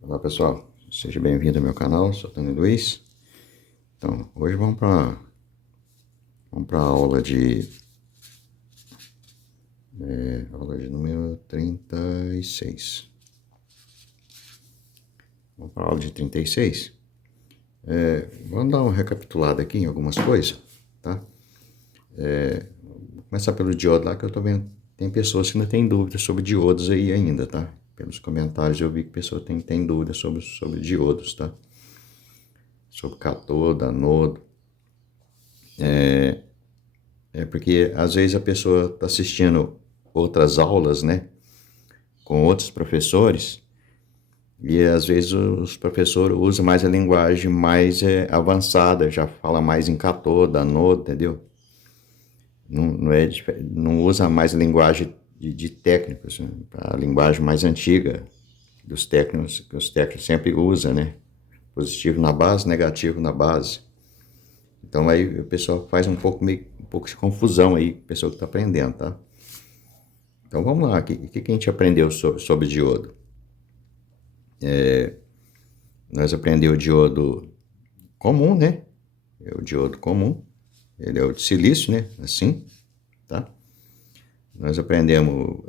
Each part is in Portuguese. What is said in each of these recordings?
Olá pessoal, seja bem-vindo ao meu canal, sou Tony Luiz. Então, hoje vamos para a aula de número 36. Vamos para a aula de 36. Vamos dar uma recapitulada aqui em algumas coisas, tá? Vou começar pelo diodo lá, que eu tô vendo, tem pessoas que ainda têm dúvidas sobre diodos aí ainda, tá? Pelos comentários eu vi que pessoas têm dúvidas sobre diodos, tá? Sobre catodo, anodo. É porque às vezes a pessoa está assistindo outras aulas, né, com outros professores, e às vezes os professores usam mais a linguagem mais avançada, já fala mais em catoda, anodo, entendeu? Não usa mais a linguagem de técnicos, né? A linguagem mais antiga dos técnicos, que os técnicos sempre usam, né? Positivo na base, negativo na base. Então aí o pessoal faz um pouco de confusão aí, o pessoal que está aprendendo, tá? Então vamos lá, o que a gente aprendeu sobre diodo? Nós aprendemos o diodo comum, né? É o diodo comum, ele é o de silício, né? Assim, tá? Nós aprendemos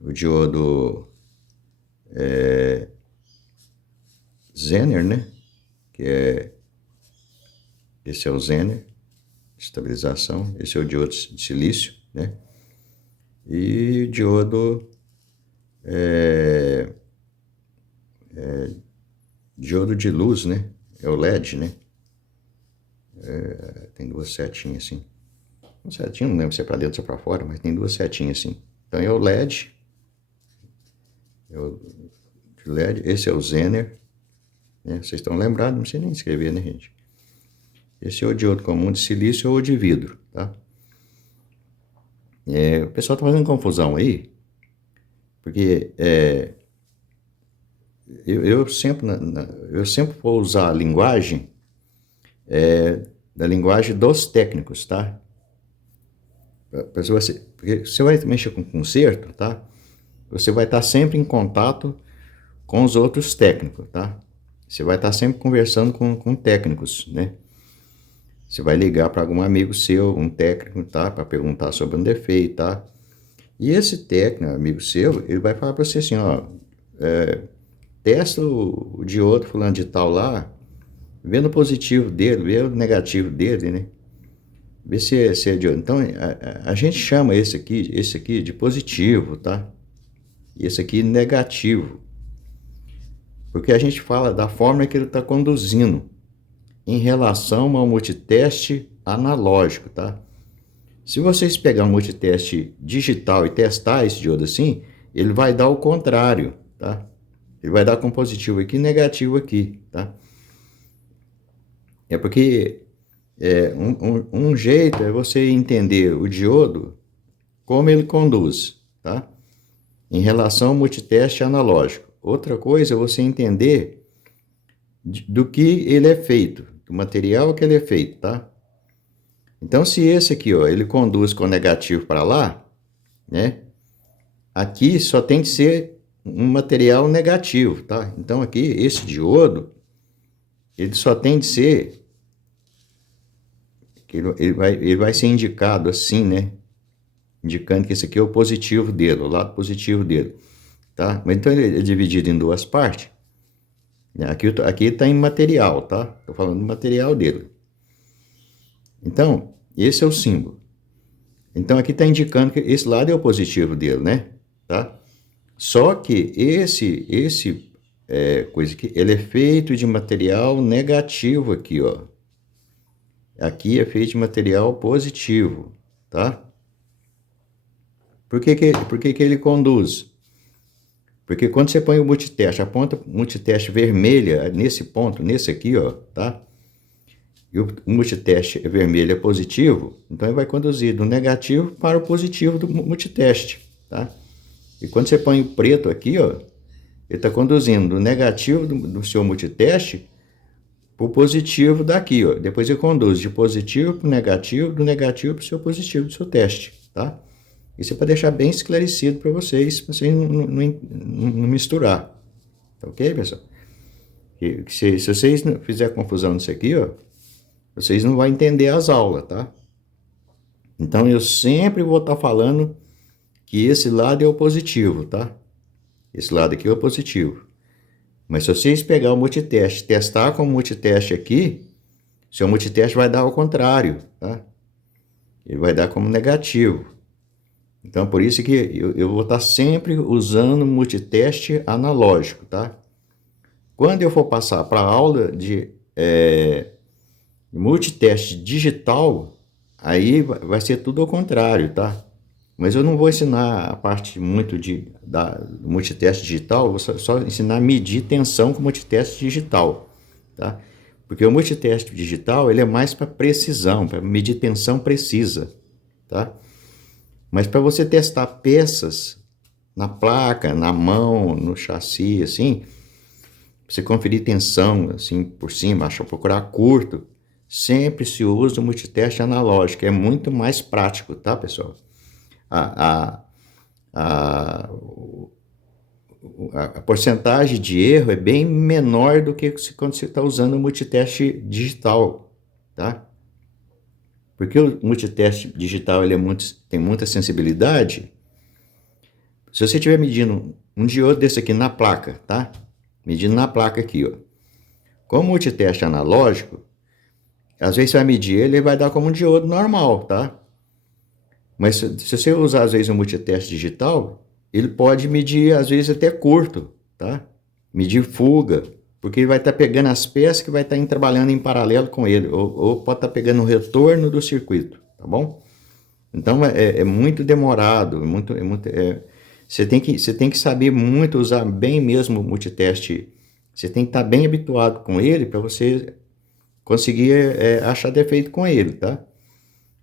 o diodo Zener, né? Esse é o Zener, estabilização. Esse é o diodo de silício, né? E o diodo de luz, né? É o LED, né? Tem duas setinhas assim. Uma setinha, não lembro se é para dentro ou se é para fora, mas tem duas setinhas assim. Então é o LED, esse é o Zener, né? Vocês estão lembrados, não precisa nem escrever, né, gente? Esse é o diodo comum de silício ou de vidro, tá? O pessoal está fazendo confusão aí, porque eu sempre vou usar a linguagem da linguagem dos técnicos, tá? Porque você vai mexer com conserto, tá? Você vai estar sempre em contato com os outros técnicos, tá? Você vai estar sempre conversando com técnicos, né? Você vai ligar para algum amigo seu, um técnico, tá? Para perguntar sobre um defeito, tá? E esse técnico, amigo seu, ele vai falar para você assim, ó, testa o diodo fulano de tal lá, vê no positivo dele, vê o negativo dele, né? Vê se é diodo. Então, a gente chama esse aqui de positivo, tá? E esse aqui negativo. Porque a gente fala da forma que ele está conduzindo em relação ao multiteste analógico, tá? Se vocês pegar um multiteste digital e testar esse diodo assim, ele vai dar o contrário, tá? Ele vai dar com positivo aqui e negativo aqui, tá? É porque um jeito é você entender o diodo, como ele conduz, tá? Em relação ao multiteste analógico. Outra coisa é você entender do que ele é feito, do material que ele é feito, tá? Então, se esse aqui, ó, ele conduz com negativo para lá, né? Aqui só tem que ser um material negativo, tá? Então, aqui, esse diodo, ele só tem de ser, ele vai ser indicado assim, né? Indicando que esse aqui é o positivo dele, o lado positivo dele, tá? Então, ele é dividido em duas partes. Aqui está em material, tá? Estou falando do material dele. Então, esse é o símbolo. Então, aqui está indicando que esse lado é o positivo dele, né? Tá? Só que esse coisa aqui, ele é feito de material negativo aqui, ó. Aqui é feito de material positivo, tá? Por que ele conduz? Porque quando você põe o multiteste, a ponta multiteste vermelha nesse ponto, nesse aqui, ó, tá? E o multiteste vermelho é positivo, então ele vai conduzir do negativo para o positivo do multiteste, tá? E quando você põe o preto aqui, ó, ele está conduzindo do negativo do seu multiteste para o positivo daqui, ó. Depois ele conduz de positivo para o negativo, do negativo para o seu positivo do seu teste, tá? Isso é para deixar bem esclarecido para vocês não misturar. Tá ok, pessoal? Se vocês não fizer confusão nisso aqui, ó, vocês não vão entender as aulas, tá? Então eu sempre vou estar falando que esse lado é o positivo, tá? Esse lado aqui é o positivo. Mas se vocês pegar o multiteste, testar com o multiteste aqui, seu multiteste vai dar ao contrário, tá? Ele vai dar como negativo. Então, por isso que eu vou estar sempre usando multiteste analógico, tá? Quando eu for passar para a aula de multiteste digital, aí vai ser tudo ao contrário, tá? Mas eu não vou ensinar a parte muito do multiteste digital, eu vou só ensinar a medir tensão com multiteste digital, tá? Porque o multiteste digital, ele é mais para precisão, para medir tensão precisa, tá? Mas para você testar peças na placa, na mão, no chassi, assim, você conferir tensão, assim, por cima, procurar curto, sempre se usa o multiteste analógico, é muito mais prático, tá, pessoal? A porcentagem de erro é bem menor do que quando você está usando o multiteste digital, tá? Porque o multiteste digital ele tem muita sensibilidade. Se você estiver medindo um diodo desse aqui na placa, tá? Medindo na placa aqui, ó. Com o multiteste analógico, às vezes você vai medir ele vai dar como um diodo normal, tá? Mas se você usar, às vezes, um multiteste digital, ele pode medir, às vezes, até curto, tá? Medir fuga, porque ele vai estar pegando as peças que vai estar trabalhando em paralelo com ele, ou pode estar pegando o retorno do circuito, tá bom? Então, é muito demorado, você tem que saber muito usar bem mesmo o multiteste, você tem que estar bem habituado com ele para você conseguir achar defeito com ele, tá?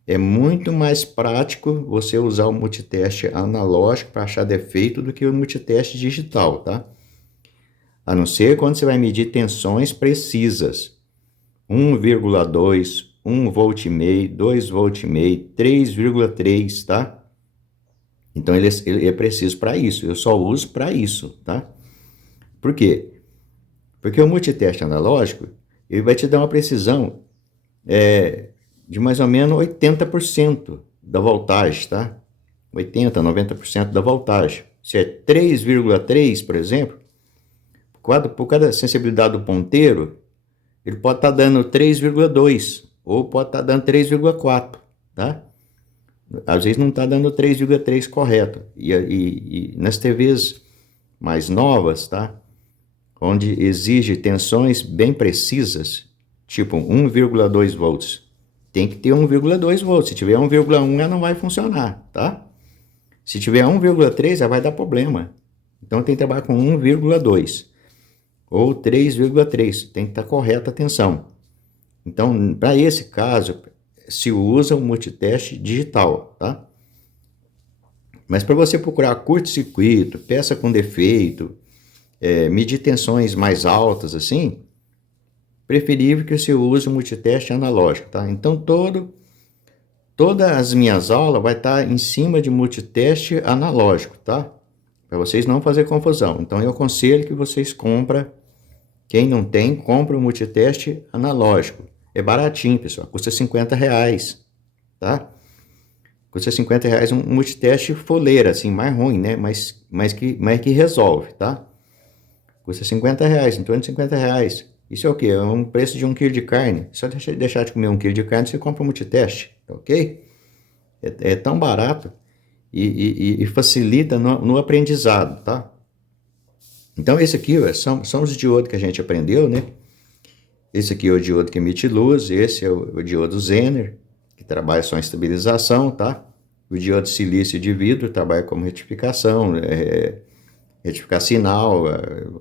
É muito mais prático você usar o multiteste analógico para achar defeito do que o multiteste digital, tá? A não ser quando você vai medir tensões precisas. 1,2, 1,5 volt, 2,5 volt, 3,3, tá? Então ele é preciso para isso. Eu só uso para isso, tá? Por quê? Porque o multiteste analógico, ele vai te dar uma precisão de mais ou menos 80% da voltagem, tá? 80, 90% da voltagem. Se é 3,3, por exemplo, por cada sensibilidade do ponteiro, ele pode estar dando 3,2 ou pode estar dando 3,4, tá? Às vezes não está dando 3,3 correto. E nas TVs mais novas, tá? Onde exige tensões bem precisas, tipo 1,2 volts, tem que ter 1,2 volts. Se tiver 1,1, ela não vai funcionar, tá? Se tiver 1,3, ela vai dar problema. Então tem que trabalhar com 1,2 ou 3,3. Tem que estar correta a tensão. Então, para esse caso, se usa o multiteste digital, tá? Mas para você procurar curto-circuito, peça com defeito, medir tensões mais altas, assim, preferível que você use o multiteste analógico, tá? Então, todas as minhas aulas vai estar em cima de multiteste analógico, tá? Para vocês não fazer confusão. Então, eu aconselho que vocês comprem. Quem não tem, compra o multiteste analógico. É baratinho, pessoal. Custa R$50, tá? Custa R$50 um multiteste foleira, assim, mais ruim, né? Mas que resolve, tá? Custa R$50, em torno de R$50. Isso é o quê? É um preço de 1 kg de carne. Só deixar de comer 1 kg de carne, você compra um multiteste, tá ok? É tão barato e facilita no aprendizado, tá? Então, esse aqui são os diodos que a gente aprendeu, né? Esse aqui é o diodo que emite luz, esse é o diodo Zener, que trabalha só em estabilização, tá? O diodo silício de vidro trabalha como retificação, retificar sinal,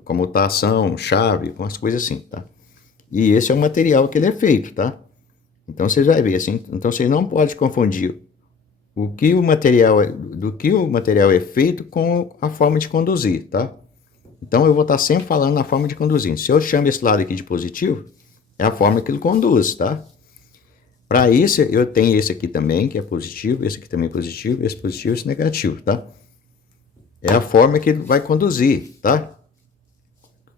comutação, chave, umas coisas assim, tá? E esse é o material que ele é feito, tá? Então, vocês vão ver, assim, então você não pode confundir do que o material é feito com a forma de conduzir, tá? Então, eu vou estar sempre falando na forma de conduzir. Se eu chamo esse lado aqui de positivo, é a forma que ele conduz, tá? Para isso, eu tenho esse aqui também, que é positivo, esse aqui também é positivo, esse negativo, tá? É a forma que ele vai conduzir, tá?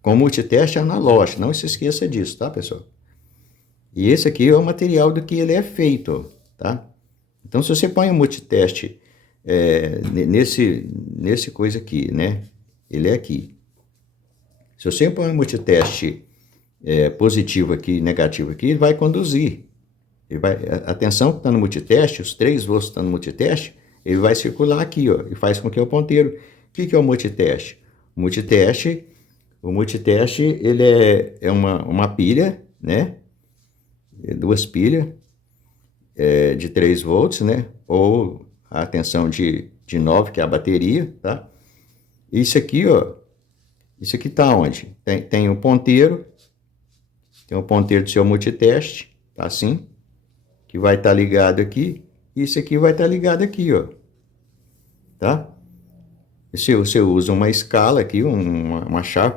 com multiteste analógico. Não se esqueça disso, tá, pessoal? E esse aqui é o material do que ele é feito, tá? Então, se você põe um multiteste nesse coisa aqui, né? Ele é aqui. Se você põe um multiteste positivo aqui, negativo aqui, ele vai conduzir. A tensão que está no multiteste, os 3 volts que estão no multiteste, ele vai circular aqui, ó, e faz com que o ponteiro... O que é o multiteste? O multiteste ele é uma pilha, né? 2 pilhas de 3 volts, né? Ou a tensão de 9, que é a bateria, tá? Isso aqui, ó, isso aqui tá onde? Tem o ponteiro, do seu multiteste, tá assim, que vai estar ligado aqui, e isso aqui vai estar ligado aqui, ó, tá? E se você usa uma escala aqui, uma chave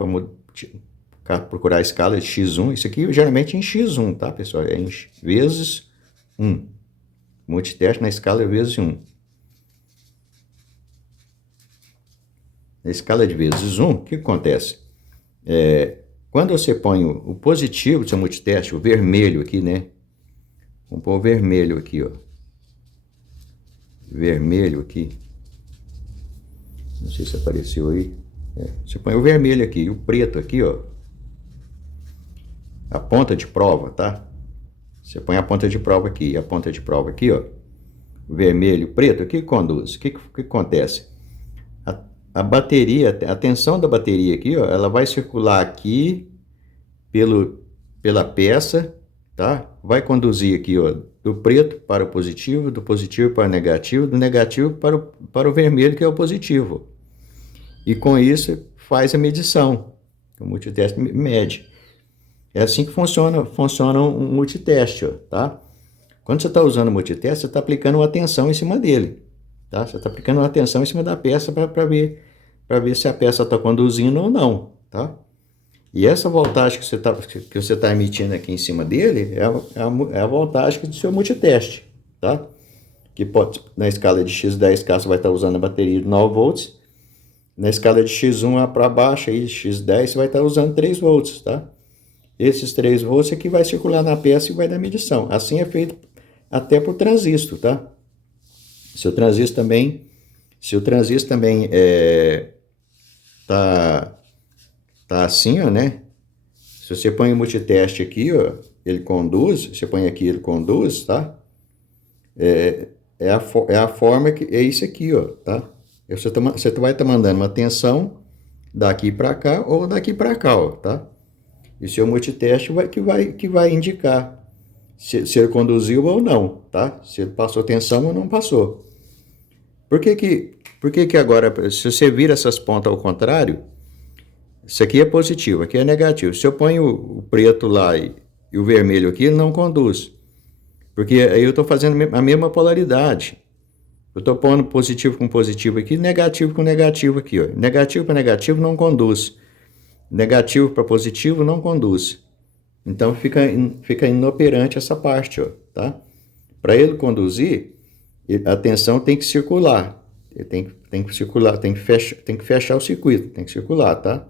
para procurar a escala de x1, isso aqui geralmente é em x1, tá, pessoal? É em vezes 1. Multiteste na escala é vezes 1. Na escala de vezes 1, o que acontece? Quando você põe o positivo do seu multiteste, o vermelho aqui, né? Vamos pôr o vermelho aqui, ó. Vermelho aqui. Não sei se apareceu aí. Você põe o vermelho aqui e o preto aqui, ó. A ponta de prova, tá? Você põe a ponta de prova aqui e a ponta de prova aqui, ó. O vermelho e o preto, o que conduz? O que acontece? A bateria, a tensão da bateria aqui, ó, ela vai circular aqui pela peça, tá? Vai conduzir aqui, ó, do preto para o positivo, do positivo para o negativo, do negativo para o vermelho, que é o positivo. E com isso faz a medição. O multiteste mede. É assim que funciona um multiteste, ó, tá? Quando você está usando o multiteste, você está aplicando uma tensão em cima dele, tá? Você está aplicando uma tensão em cima da peça para ver se a peça está conduzindo ou não, tá? E essa voltagem que você tá emitindo aqui em cima dele é a voltagem do seu multiteste, tá? Que pode, na escala de x10K você vai estar usando a bateria de 9 volts. Na escala de x1 para baixo, aí, x10, você vai estar usando 3 volts, tá? Esses 3 volts aqui vai circular na peça e vai dar medição. Assim é feito até por transistor, tá? Se o transistor também tá assim, ó, né? Se você põe o multiteste aqui, ó, ele conduz, você põe aqui, ele conduz, tá? É a forma que é isso aqui, ó, tá? Você vai estar mandando uma tensão daqui para cá ou daqui para cá, ó, tá? E o seu multiteste que vai indicar se ele conduziu ou não, tá? Se ele passou tensão ou não passou. Por que agora, se você vira essas pontas ao contrário, isso aqui é positivo, aqui é negativo. Se eu ponho o preto lá e o vermelho aqui, ele não conduz. Porque aí eu estou fazendo a mesma polaridade. Eu estou pondo positivo com positivo aqui, negativo com negativo aqui, ó. Negativo para negativo não conduz. Negativo para positivo não conduz. Então fica inoperante essa parte, ó, tá? Para ele conduzir, a tensão tem que circular. Ele tem que circular, tem que fechar o circuito, tem que circular, tá?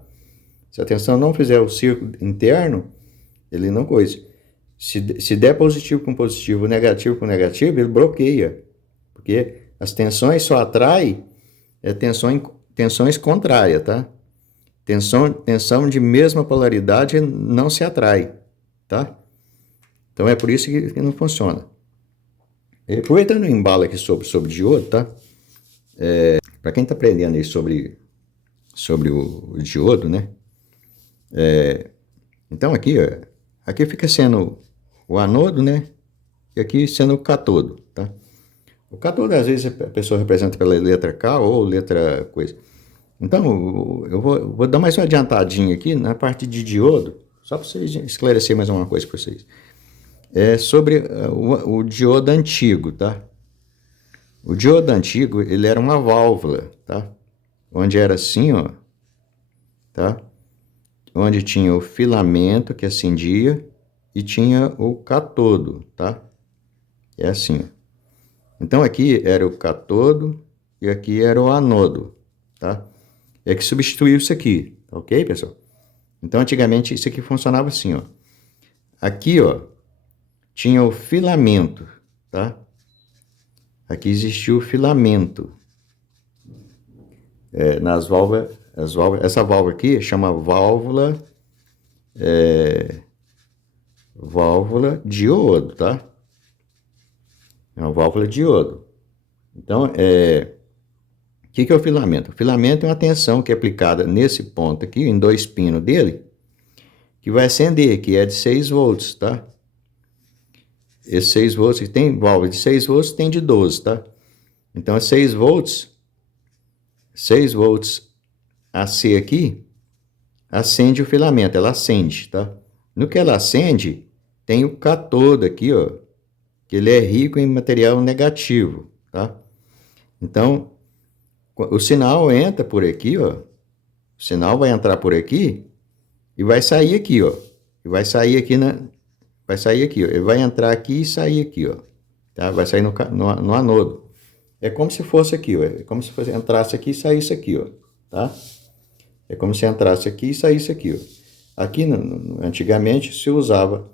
Se a tensão não fizer o círculo interno, ele não coisa. Se der positivo com positivo, negativo com negativo, ele bloqueia. Porque as tensões só atraem tensões contrárias, tá? Tensão de mesma polaridade não se atrai, tá? Então é por isso que não funciona. E aproveitando o embalo aqui sobre diodo, tá? Para quem está aprendendo aí sobre o diodo, né? Então aqui, ó, aqui fica sendo o anodo, né? E aqui sendo o catodo, tá? O catodo, às vezes, a pessoa representa pela letra K ou letra coisa. Então, eu vou dar mais uma adiantadinha aqui na parte de diodo, só para vocês esclarecer mais uma coisa para vocês. É sobre o diodo antigo, tá? O diodo antigo, ele era uma válvula, tá? Onde era assim, ó, tá? Onde tinha o filamento que acendia e tinha o catodo, tá? É assim, ó. Então, aqui era o catodo e aqui era o anodo, tá? É que substituiu isso aqui, ok, pessoal? Então, antigamente, isso aqui funcionava assim, ó. Aqui, ó, tinha o filamento, tá? Aqui existia o filamento. Nas válvulas, essa válvula aqui chama válvula diodo, tá? É uma válvula diodo. Então, o que é o filamento? O filamento é uma tensão que é aplicada nesse ponto aqui, em 2 pinos dele, que vai acender, que é de 6 volts, tá? Esse 6 volts, que tem válvula de 6 volts, tem de 12, tá? Então, é 6 volts AC aqui, acende o filamento, ela acende, tá? No que ela acende, tem o cátodo aqui, ó, que ele é rico em material negativo, tá? Então, o sinal entra por aqui, ó, o sinal vai entrar por aqui e vai sair aqui, ó, e vai sair aqui vai sair aqui, ó, ele vai entrar aqui e sair aqui, ó, tá? Vai sair no anodo. É como se fosse aqui, ó, é como se fosse, entrasse aqui e saísse aqui, ó, tá? É como se entrasse aqui e saísse aqui, ó. Aqui, antigamente, se usava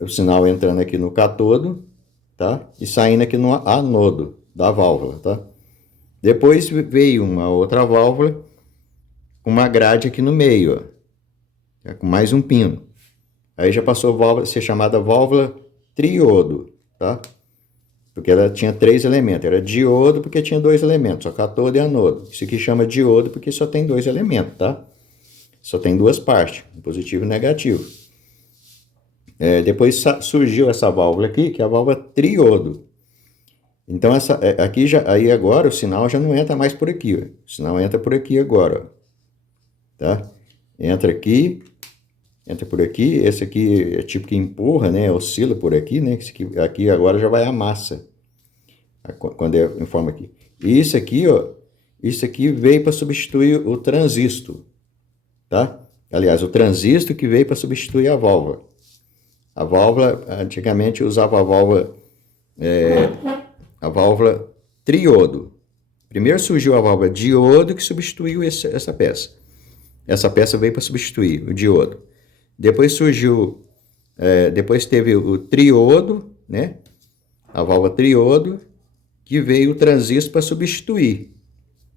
o sinal entrando aqui no cátodo, tá? E saindo aqui no anodo da válvula, tá? Depois veio uma outra válvula com uma grade aqui no meio, ó, com mais um pino. Aí já passou a ser chamada válvula triodo, tá? Porque ela tinha 3 elementos. Era diodo porque tinha 2 elementos, só cátodo e anodo. Isso aqui chama diodo porque só tem 2 elementos, tá? Só tem 2 partes, positivo e negativo. Depois surgiu essa válvula aqui, que é a válvula triodo. Então, aqui aí agora o sinal já não entra mais por aqui, ó. O sinal entra por aqui agora, ó. Tá? Entra aqui, entra por aqui. Esse aqui é tipo que empurra, né? Oscila por aqui, né? Aqui agora já vai a massa, quando é em forma aqui. E isso aqui, ó, isso aqui veio para substituir o transistor, tá? Aliás, o transistor que veio para substituir a válvula. A válvula, antigamente usava a válvula triodo. Primeiro surgiu a válvula diodo que substituiu essa peça. Essa peça veio para substituir o diodo. Depois surgiu, depois teve o triodo, né? A válvula triodo, que veio o transistor para substituir.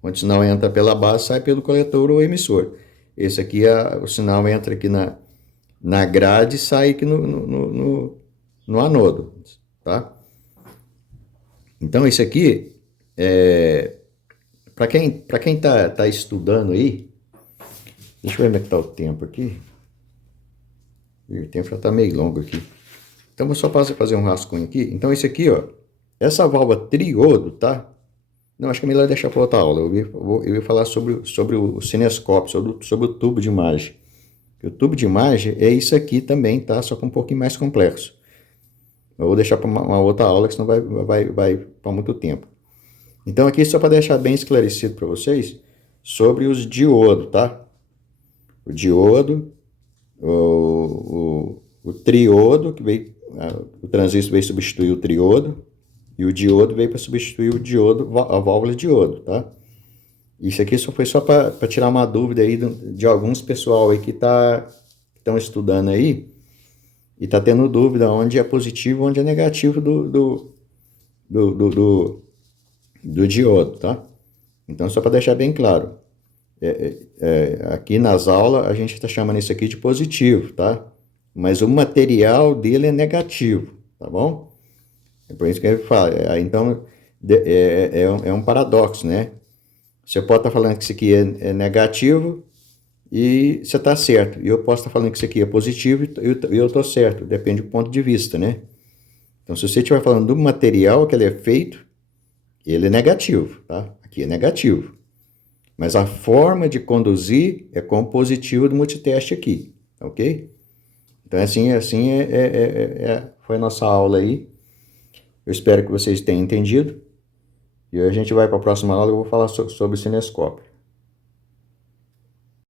Quando o sinal entra pela base, sai pelo coletor ou emissor. Esse aqui, o sinal entra aqui na grade e sai aqui no anodo, tá? Então, isso aqui, para quem tá estudando aí, deixa eu ver como é que tá o tempo aqui. O tempo já tá meio longo aqui. Então, vou só fazer um rascunho aqui. Então, esse aqui, ó, essa válvula triodo, tá? Não, acho que é melhor deixar para outra aula. Eu ia falar sobre o cinescópio, sobre o tubo de imagem. O tubo de imagem é isso aqui também, tá? Só que um pouquinho mais complexo. Eu vou deixar para uma outra aula, que senão vai para muito tempo. Então, aqui só para deixar bem esclarecido para vocês sobre os diodos, tá? O diodo, o triodo, que veio, o transistor veio substituir o triodo, e o diodo veio para substituir o diodo, a válvula diodo, tá? Isso aqui foi só para tirar uma dúvida aí de alguns pessoal aí que estão estudando aí e tá tendo dúvida onde é positivo, onde é negativo do diodo, tá? Então, só para deixar bem claro, aqui nas aulas a gente está chamando isso aqui de positivo, tá? Mas o material dele é negativo, tá bom? É por isso que ele fala. Então, é um paradoxo, né? Você pode estar falando que isso aqui é negativo e você está certo. E eu posso estar falando que isso aqui é positivo e eu estou certo. Depende do ponto de vista, né? Então, se você estiver falando do material que ele é feito, ele é negativo, tá? Aqui é negativo. Mas a forma de conduzir é com o positivo do multiteste aqui, ok? Então, assim foi a nossa aula aí. Eu espero que vocês tenham entendido. E a gente vai para a próxima aula e eu vou falar sobre o cinescópio.